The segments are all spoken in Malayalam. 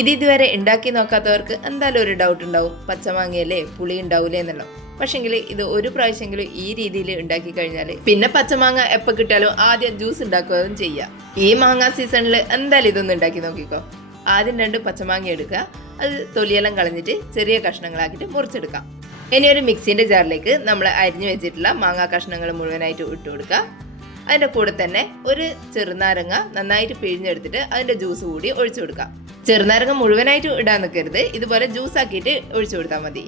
ഇത് ഇതുവരെ ഉണ്ടാക്കി നോക്കാത്തവർക്ക് എന്തായാലും ഒരു ഡൗട്ട് ഉണ്ടാവും, പച്ചമാങ്ങയല്ലേ പുളി ഉണ്ടാവൂലേ എന്നുള്ളത്. പക്ഷെങ്കിൽ ഇത് ഒരു പ്രാവശ്യമെങ്കിലും ഈ രീതിയിൽ ഉണ്ടാക്കി കഴിഞ്ഞാൽ പിന്നെ പച്ചമാങ്ങ എപ്പോൾ കിട്ടിയാലും ആദ്യം ജ്യൂസ് ഉണ്ടാക്കുകയും ചെയ്യാം. ഈ മാങ്ങ സീസണിൽ എന്തായാലും ഇതൊന്നും ഉണ്ടാക്കി നോക്കിക്കോ. ആദ്യം 2 പച്ചമാങ്ങ എടുക്കുക, അത് തൊലിയെല്ലാം കളഞ്ഞിട്ട് ചെറിയ കഷ്ണങ്ങളാക്കിയിട്ട് മുറിച്ചെടുക്കാം. ഇനി ഒരു മിക്സിൻ്റെ ജാറിലേക്ക് നമ്മൾ അരിഞ്ഞു വെച്ചിട്ടുള്ള മാങ്ങാ കഷ്ണങ്ങൾ മുഴുവനായിട്ട് ഇട്ട് കൊടുക്കുക. അതിൻ്റെ കൂടെ തന്നെ ഒരു ചെറുനാരങ്ങ നന്നായിട്ട് പിഴിഞ്ഞെടുത്തിട്ട് അതിൻ്റെ ജ്യൂസ് കൂടി ഒഴിച്ചു കൊടുക്കാം. ചെറുനാരങ്ങ മുഴുവനായിട്ട് ഇടാൻ നിൽക്കരുത്, ഇതുപോലെ ജ്യൂസ് ആക്കിയിട്ട് ഒഴിച്ചു കൊടുത്താൽ മതി.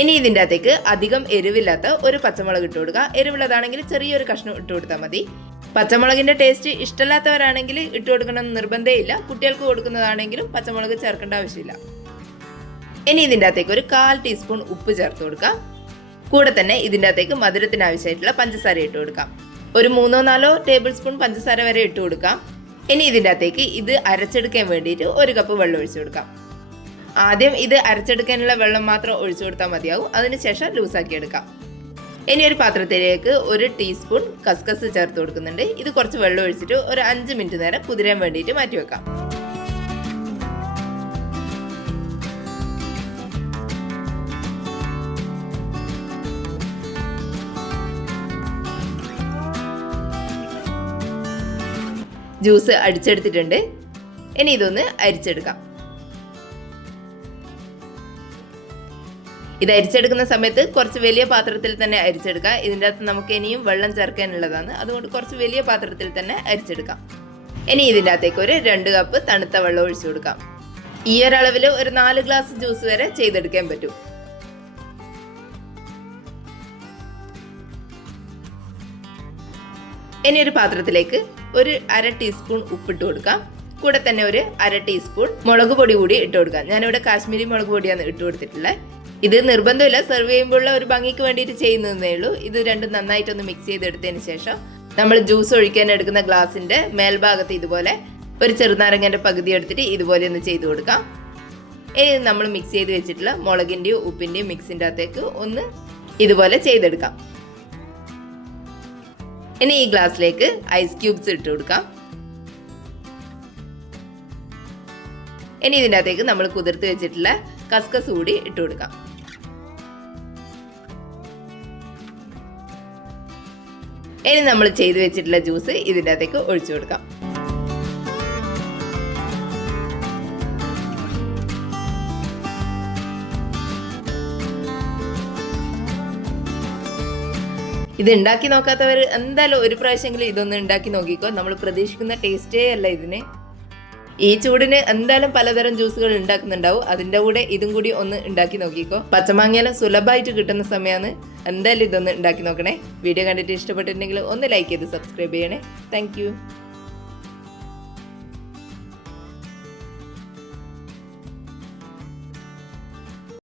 ഇനി ഇതിൻ്റെ അകത്തേക്ക് അധികം എരിവില്ലാത്ത ഒരു പച്ചമുളക് ഇട്ട് കൊടുക്കുക. എരിവുള്ളതാണെങ്കിൽ ചെറിയൊരു കഷ്ണം ഇട്ട് കൊടുത്താൽ മതി. പച്ചമുളകിൻ്റെ ടേസ്റ്റ് ഇഷ്ടമില്ലാത്തവരാണെങ്കിൽ ഇട്ട് കൊടുക്കണമെന്ന് നിർബന്ധമില്ല. കുട്ടികൾക്ക് കൊടുക്കുന്നതാണെങ്കിലും പച്ചമുളക് ചേർക്കേണ്ട ആവശ്യമില്ല. ഇനി ഇതിൻ്റെ അകത്തേക്ക് ഒരു 1/4 ടീസ്പൂൺ ഉപ്പ് ചേർത്ത് കൊടുക്കാം. കൂടെ തന്നെ ഇതിൻ്റെ അകത്തേക്ക് മധുരത്തിന് ആവശ്യമായിട്ടുള്ള പഞ്ചസാര ഇട്ട് കൊടുക്കാം. ഒരു 3-4 ടേബിൾ സ്പൂൺ പഞ്ചസാര വരെ ഇട്ട് കൊടുക്കാം. ഇനി ഇതിൻ്റെ അകത്തേക്ക് ഇത് അരച്ചെടുക്കാൻ വേണ്ടിയിട്ട് 1 കപ്പ് വെള്ളം ഒഴിച്ചു കൊടുക്കാം. ആദ്യം ഇത് അരച്ചെടുക്കാനുള്ള വെള്ളം മാത്രം ഒഴിച്ചു കൊടുത്താൽ മതിയാവും, അതിനുശേഷം ലൂസാക്കി എടുക്കാം. ഇനി ഒരു പാത്രത്തിലേക്ക് 1 ടീസ്പൂൺ കസ്കസ് ചേർത്ത് കൊടുക്കുന്നുണ്ട്. ഇത് കുറച്ച് വെള്ളം ഒഴിച്ചിട്ട് ഒരു 5 മിനിറ്റ് നേരം കുതിരാൻ വേണ്ടിയിട്ട് മാറ്റി വെക്കാം. ജ്യൂസ് അടിച്ചെടുത്തിട്ടുണ്ട്. ഇനി ഇതൊന്ന് അരിച്ചെടുക്കാം. ഇത് അരിച്ചെടുക്കുന്ന സമയത്ത് കുറച്ച് വലിയ പാത്രത്തിൽ തന്നെ അരിച്ചെടുക്കാം. ഇതിൻ്റെ അകത്ത് നമുക്ക് ഇനിയും വെള്ളം ചേർക്കാനുള്ളതാണ്, അതുകൊണ്ട് കുറച്ച് വലിയ പാത്രത്തിൽ തന്നെ അരിച്ചെടുക്കാം. ഇനി ഇതിൻ്റെ അകത്തേക്ക് ഒരു 2 കപ്പ് തണുത്ത വെള്ളം ഒഴിച്ചു കൊടുക്കാം. ഈ ഒരളവിൽ ഒരു 4 ഗ്ലാസ് ജ്യൂസ് വരെ ചെയ്തെടുക്കാൻ പറ്റും. ഇനി ഒരു പാത്രത്തിലേക്ക് ഒരു 1/2 ടീസ്പൂൺ ഉപ്പിട്ട് കൊടുക്കാം. കൂടെ തന്നെ ഒരു 1/2 ടീസ്പൂൺ മുളക് പൊടി കൂടി ഇട്ട് കൊടുക്കാം. ഞാനിവിടെ കാശ്മീരി മുളക് പൊടിയാണ് ഇട്ട് കൊടുത്തിട്ടുള്ളത്. ഇത് നിർബന്ധമില്ല, സെർവ് ചെയ്യുമ്പോഴുള്ള ഒരു ഭംഗിക്ക് വേണ്ടിയിട്ട് ചെയ്യുന്നതേ ഉള്ളൂ. ഇത് രണ്ടും നന്നായിട്ടൊന്ന് മിക്സ് ചെയ്തെടുത്തതിന് ശേഷം നമ്മൾ ജ്യൂസ് ഒഴിക്കാൻ എടുക്കുന്ന ഗ്ലാസിൻ്റെ മേൽഭാഗത്ത് ഇതുപോലെ ഒരു ചെറുനാരങ്ങൻ്റെ പകുതി എടുത്തിട്ട് ഇതുപോലെ ഒന്ന് ചെയ്ത് കൊടുക്കാം. ഇനി നമ്മൾ മിക്സ് ചെയ്ത് വെച്ചിട്ടുള്ള മുളകിൻ്റെയും ഉപ്പിൻ്റെയും മിക്സിൻ്റെ അകത്തേക്ക് ഒന്ന് ഇതുപോലെ ചെയ്തെടുക്കാം. ഇനി ഈ ഗ്ലാസ്സിലേക്ക് ഐസ് ക്യൂബ്സ് ഇട്ട് കൊടുക്കാം. ഇനി ഇതിൻ്റെ അകത്തേക്ക് നമ്മൾ കുതിർത്ത് വെച്ചിട്ടുള്ള കസ്കസ് കൂടി ഇട്ട് കൊടുക്കാം. ഇനി നമ്മൾ ചെയ്ത് വെച്ചിട്ടുള്ള ജ്യൂസ് ഇതിൻ്റെ അകത്തേക്ക് ഒഴിച്ചു കൊടുക്കാം. ഇത് ഉണ്ടാക്കി നോക്കാത്തവർ എന്തായാലും ഒരു പ്രാവശ്യമെങ്കിലും ഇതൊന്ന് ഉണ്ടാക്കി നോക്കിക്കോ. നമ്മൾ പ്രതീക്ഷിക്കുന്ന ടേസ്റ്റേ അല്ല ഇതിന്. ഈ ചൂടിന് എന്തായാലും പലതരം ജ്യൂസുകൾ ഉണ്ടാക്കുന്നുണ്ടാവും, അതിൻ്റെ കൂടെ ഇതും കൂടി ഒന്ന് ഉണ്ടാക്കി നോക്കിക്കോ. പച്ചമാങ്ങയെല്ലാം സുലഭമായിട്ട് കിട്ടുന്ന സമയമാണ്. എന്തായാലും ഇതൊന്ന് ഉണ്ടാക്കി നോക്കണേ. വീഡിയോ കണ്ടിട്ട് ഇഷ്ടപ്പെട്ടിട്ടുണ്ടെങ്കിൽ ഒന്ന് ലൈക്ക് ചെയ്ത് സബ്സ്ക്രൈബ് ചെയ്യണേ. താങ്ക്